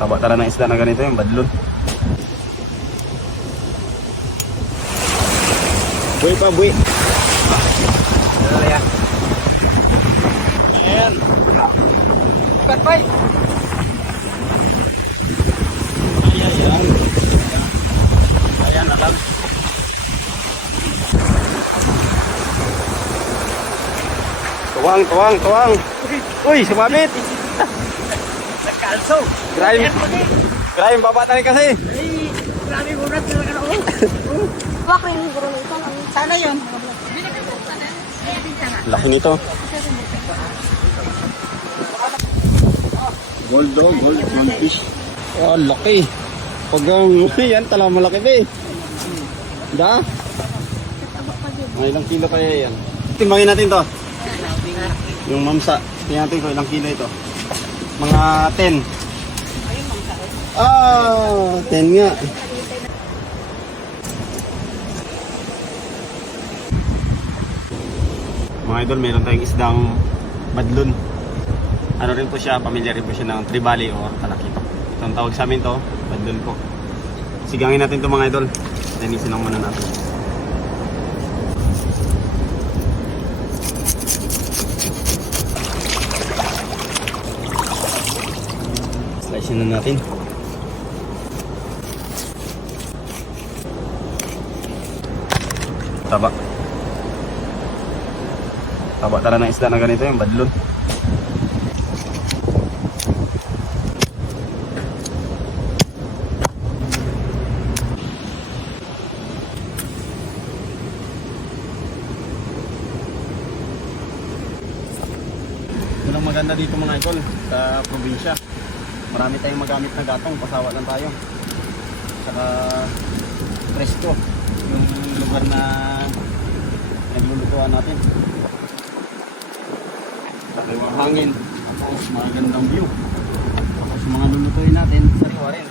Taba tala ng isda na ganito yung badlon. Buwi pa, buwi. Ayan. Ayan. Patay. Ayan. Ayan na lang. Tuwang, tuwang, tuwang. Uy, sumabit. Nagkalso. Grabe. Grabe, baba tayo kasi. Ay, grabe urat talaga ako. Wak rin yung guro nito. Sana yun. Laki nito. Gold do, gold fish. Oh, laki. Pagang yan, tala malaki ba eh. Da? Ay, ilang kilo kaya yan? Timbangin natin to. Yung mamsa. Tingnan natin ko ilang kilo ito. Mga 10. Ah, 10 nga. Mga idol, meron tayong isdang badlon. Ano rin po siya, pamilya rin po siya ng tribali o talakitok. Itong tawag sa amin to, badlon po. Sigangin natin to mga idol. Linisin lang muna natin. Slice na natin. Taba. Taba tala ng isda na ganito yung badlon. Yun ang maganda dito mga idol sa probinsya. Marami tayong magamit na gatong, pasawa lang tayo. Saka presko yung lugar na naglulutuan natin. Sariwang hangin, tapos magandang view. Tapos mga lulutuin natin, sariwa rin.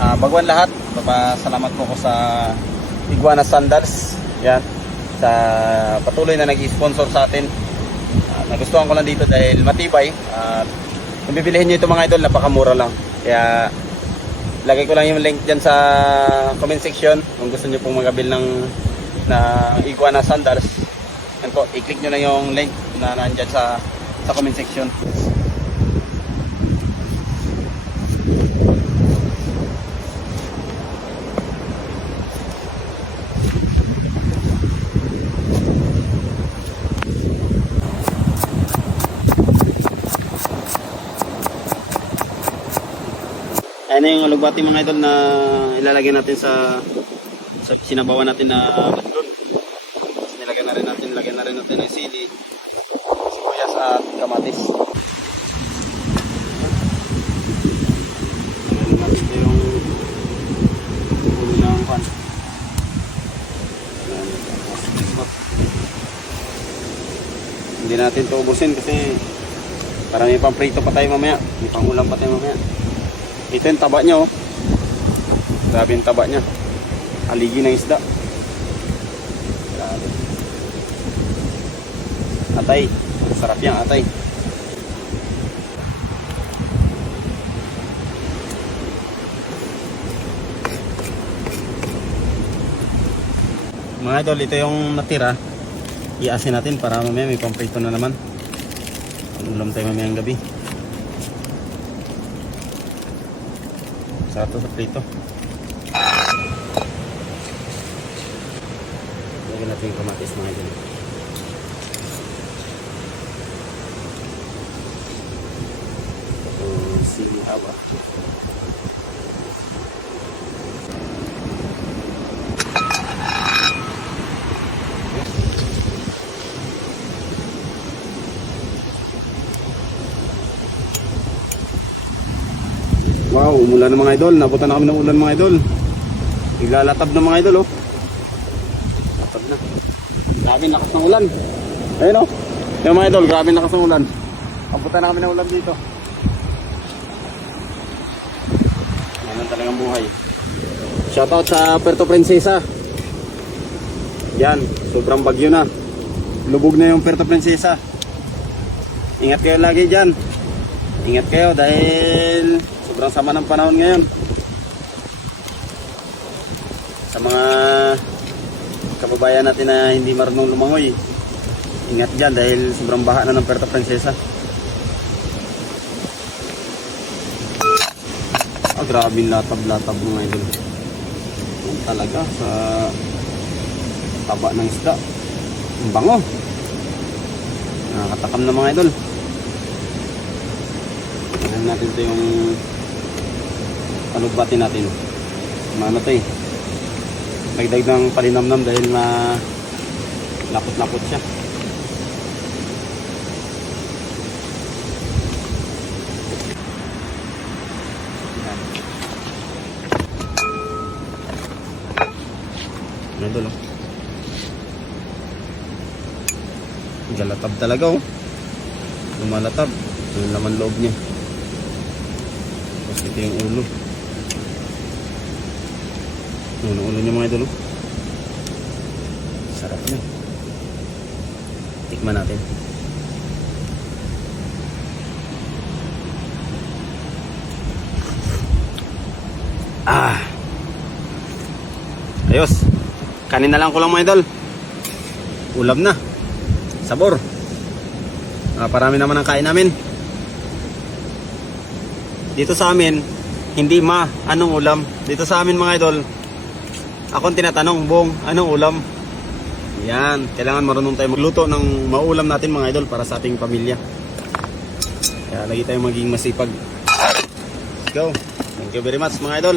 Baguhan lahat, papasalamat po ko sa Iguana Sandals. Yan, sa patuloy na nag-sponsor sa atin. Nagustuhan ko lang dito dahil matibay. Kung bibilihin nyo ito mga idol, napakamura lang. Kaya lagay ko lang yung link dyan sa comment section kung gusto nyo pong magabil ng Iguana Sandals. Yan po, i-click nyo lang yung link na nandyan sa comment section. Ayan na yung alugbati mga idol na ilalagay natin sa sinabawan natin na badlon. Lagyan na rin natin ng sili, sibuyas at kamatis. Lagyan natin ito yung ulo ng pan. Hindi natin ito ubusin kasi parang may pang prito pa tayo mamaya, may pang ulam pa tayo mamaya. Ito yung taba niya oh. Grabe yung taba niya. Haligi ng isda. Grabe. Atay. Sarap yung atay. Mga idol, ito yung natira. Iasin natin para mamaya may pamprito na naman. Ulam tayo mamaya ang gabi. Sarap to sa prito. Lagyan natin yung kamatis mga idol. Ito sili hawa. Wow, umulan ng mga idol. Nabutan na kami ng ulan mga idol. Iglalatab na mga idol oh. Latab na. Grabe lakas ng ulan. Ayun oh. Yung mga idol, grabe lakas ng ulan. Nabutan na kami ng ulan dito. Yan talagang buhay. Shoutout sa Puerto Princesa. Yan, sobrang bagyo na. Lubog na yung Puerto Princesa. Ingat kayo lagi dyan. Ingat kayo dahil sobrang sama ng panahon ngayon. Sa mga kababayan natin na hindi marunong lumangoy, ingat dyan dahil sobrang baha na ng Puerto Princesa. Grabe yung latab-latab mga idol. Yan talaga sa taba ng isda. Ang bango. Nakakatakam na mga idol. Tingnan natin ito yung panugbati natin. Maano ito eh. Dagdag ng palinamnam dahil na lapot-lapot siya. Ano doon, oh. Galatab talaga, oh. Lumalatab. Yung laman loob niya. Tapos ito yung ulo. Yung ulo niya mga idol, oh. Sarap niya. Tikman natin. Ayos. Kanin na lang ko lang mga idol. Ulam na. Sabor. Parami naman ang kain namin. Dito sa amin, hindi anong ulam? Dito sa amin mga idol, akong tinatanong, Bong, anong ulam? Yan, kailangan marunong tayo magluto ng maulam natin mga idol para sa ating pamilya. Kaya lagi tayo maging masipag. Let's go. Thank you very much mga idol.